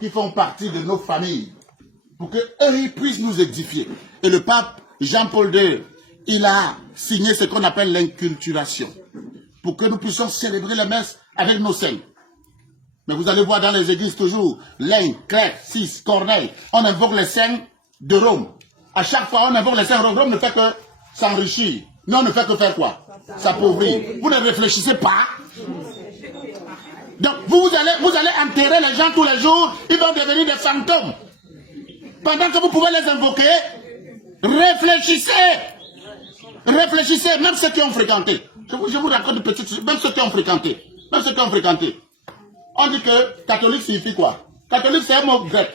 qui font partie de nos familles, pour qu'eux, ils puissent nous édifier. Et le pape Jean-Paul II, il a signé ce qu'on appelle l'inculturation, pour que nous puissions célébrer les messes avec nos saints. Mais vous allez voir dans les églises toujours, Laine, Claire, Cis, Corneille, on invoque les saints de Rome. À chaque fois, on invoque les saints de Rome. Rome ne fait que s'enrichir. Non, on ne fait que faire quoi? S'appauvrir. Vous ne réfléchissez pas. Donc, vous allez enterrer les gens tous les jours, ils vont devenir des fantômes. Pendant que vous pouvez les invoquer, réfléchissez. Réfléchissez, même ceux qui ont fréquenté. Je vous raconte une petite chose, même ceux qui ont fréquenté. Même ceux qui ont fréquenté. On dit que catholique signifie quoi? Catholique, c'est un mot grec.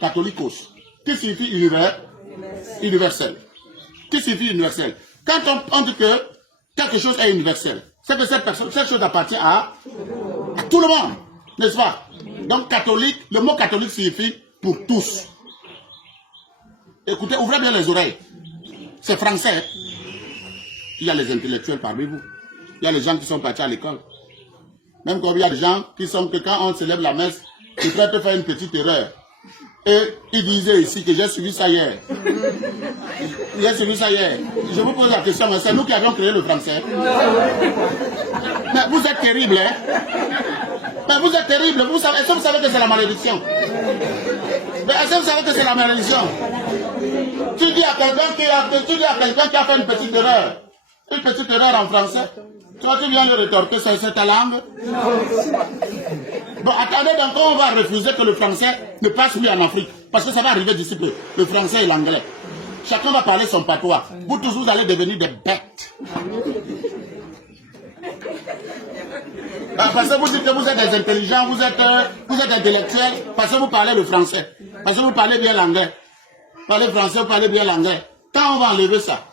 Catholicos. Qui signifie universel. Qui signifie universel? Quand on dit que quelque chose est universel, c'est que cette chose appartient à tout le monde. N'est-ce pas? Donc catholique, le mot catholique signifie pour tous. Écoutez, ouvrez bien les oreilles. C'est français. Il y a les intellectuels parmi vous. Il y a les gens qui sont partis à l'école. Même quand il y a des gens qui sont que quand on célèbre la messe, ils peuvent te faire une petite erreur. Et ils disaient ici que j'ai suivi ça hier. J'ai suivi ça hier. Je vous pose la question, mais c'est nous qui avons créé le français. Mais vous êtes terrible, hein? Mais vous êtes terrible. Est-ce que vous savez que c'est la malédiction? Mais est-ce que vous savez que c'est la malédiction? Tu dis à quelqu'un qui a fait une petite erreur en français. Toi, tu viens de rétorquer, c'est ta langue? Bon, attendez, donc on va refuser que le français ne passe plus en Afrique. Parce que ça va arriver d'ici peu. Le français et l'anglais. Chacun va parler son patois. Vous tous, vous allez devenir des bêtes. Parce que vous dites que vous êtes des intelligents, vous êtes intellectuels, parce que vous parlez le français. Parce que vous parlez bien l'anglais. Vous parlez français, vous parlez bien l'anglais. Quand on va enlever ça,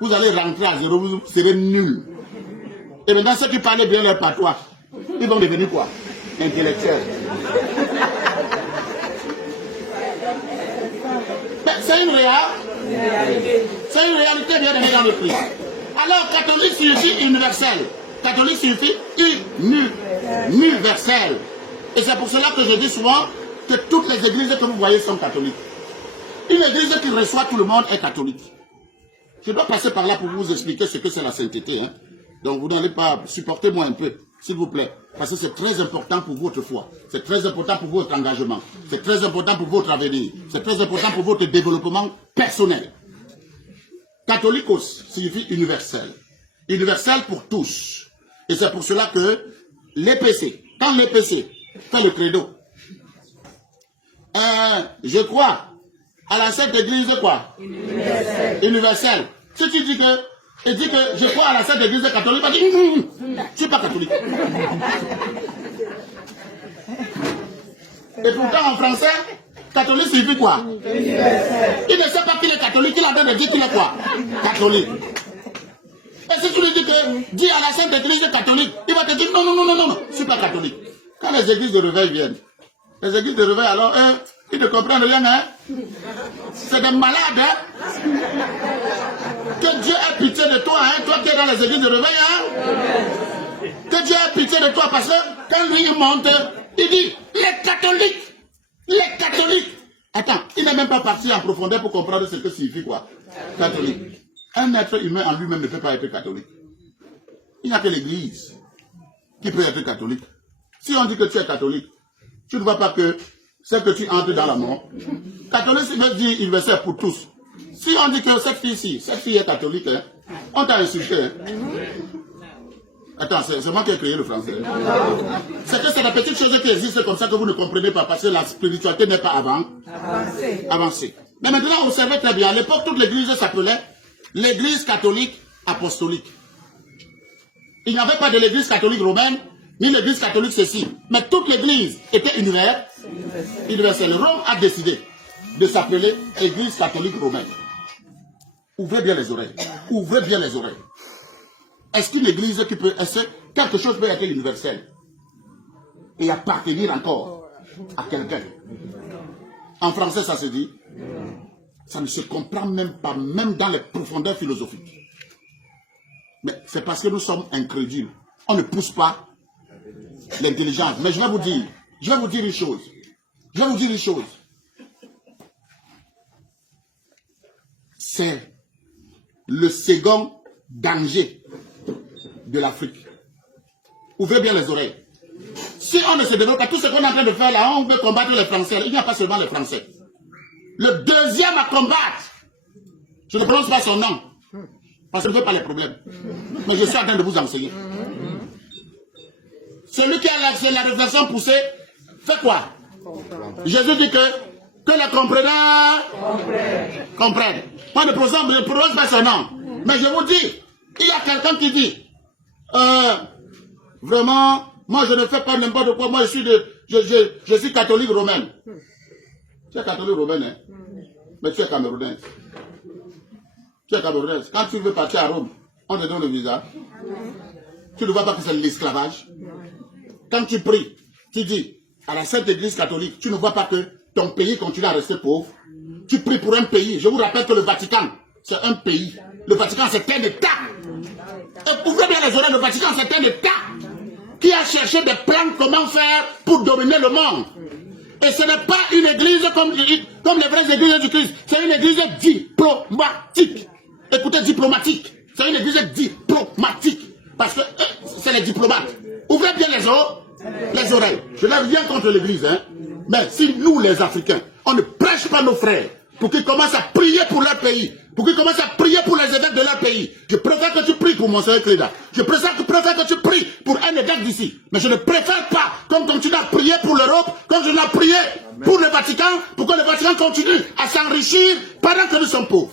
vous allez rentrer à zéro, vous serez nuls. Et maintenant, ceux qui parlent bien leur patois, ils vont devenir quoi? Intellectuels. C'est une réalité. C'est une réalité bien aimée dans le Christ. Alors, catholique signifie universel. Catholique signifie universel. Et c'est pour cela que je dis souvent que toutes les églises que vous voyez sont catholiques. Une église qui reçoit tout le monde est catholique. Je dois passer par là pour vous expliquer ce que c'est la sainteté. Hein. Donc vous n'allez pas supporter moi un peu, s'il vous plaît. Parce que c'est très important pour votre foi. C'est très important pour votre engagement. C'est très important pour votre avenir. C'est très important pour votre développement personnel. Catholicos signifie universel. Universel pour tous. Et c'est pour cela que l'EPC, quand l'EPC fait le credo, je crois à la Sainte Église quoi? Universelle. Si tu dis que, je crois à la Sainte Église catholique, tu dis, je ne suis pas catholique. Et pourtant en français, catholique signifie quoi? Il ne sait pas qu'il est catholique, il est en train de dire qu'il est quoi? Catholique. Et si tu lui dis que, dis à la Sainte Église catholique, il va te dire non, je ne suis pas catholique. Quand les églises de réveil viennent, les églises de réveil alors, ils ne comprennent rien, hein? C'est des malades, hein? Que Dieu ait pitié de toi, hein? Toi qui es dans les églises de réveil, hein? Que Dieu ait pitié de toi, parce que quand lui il monte, il dit, les catholiques. Attends, il n'est même pas parti en profondeur pour comprendre ce que signifie quoi? Catholique. Un être humain en lui-même ne peut pas être catholique. Il n'y a que l'église qui peut être catholique. Si on dit que tu es catholique, tu ne vois pas que c'est que tu entres dans la mort. Catholique, veut dire universel pour tous. Si on dit que cette fille est catholique, hein, on t'a insulté. Hein. Attends, c'est moi qui ai créé le français. C'est que c'est la petite chose qui existe comme ça que vous ne comprenez pas, parce que la spiritualité n'est pas avancée. Mais maintenant, observez très bien, à l'époque, toute l'église s'appelait l'église catholique apostolique. Il n'y avait pas de l'église catholique romaine, ni l'église catholique ceci. Mais toute l'église était universelle. Rome a décidé de s'appeler église catholique romaine. Ouvrez bien les oreilles. Ouvrez bien les oreilles. Est-ce qu'une église qui peut... Est-ce que quelque chose peut être universel et appartenir encore à quelqu'un? En français, ça se dit. Ça ne se comprend même pas, même dans les profondeurs philosophiques. Mais c'est parce que nous sommes incrédules. On ne pousse pas l'intelligence. Mais je vais vous dire une chose. Je vais vous dire une chose. C'est le second danger de l'Afrique. Ouvrez bien les oreilles. Si on ne se développe pas, tout ce qu'on est en train de faire là, on veut combattre les Français. Il n'y a pas seulement les Français. Le deuxième à combattre, je ne prononce pas son nom, parce que je ne veux pas les problèmes. Mais je suis en train de vous enseigner. Celui qui a la réflexion poussée, fait quoi? Jésus dit que les comprenants comprennent. Moi, je ne prononce pas son nom. Mais je vous dis, il y a quelqu'un qui dit, vraiment, moi je ne fais pas n'importe quoi, moi je suis catholique romaine. Tu es catholique romaine, hein? Mais tu es camerounaise. Tu es camerounaise. Quand tu veux partir à Rome, on te donne le visa. Tu ne vois pas que c'est l'esclavage. Quand tu pries, tu dis à la Sainte Église catholique, tu ne vois pas que ton pays continue à rester pauvre. Tu pries pour un pays. Je vous rappelle que le Vatican, c'est un pays. Le Vatican, c'est un État. Et ouvrez bien les oreilles, le Vatican, c'est un État qui a cherché des plans comment faire pour dominer le monde. Et ce n'est pas une église comme les vraies églises du Christ. C'est une église diplomatique. Écoutez, diplomatique. C'est une église diplomatique. Parce que c'est les diplomates. Ouvrez bien les oreilles. Je n'ai rien contre l'église. Hein. Mais si nous, les Africains, on ne prêche pas nos frères pour qu'ils commencent à prier pour leur pays, pour qu'ils commencent à prier pour les évêques de leur pays. Je préfère que tu pries pour Monseigneur Cléda. Je préfère que tu pries pour un évêque d'ici. Mais je ne préfère pas qu'on continue à prier pour l'Europe, qu'on continue à prier pour le Vatican, pour que le Vatican continue à s'enrichir pendant que nous sommes pauvres.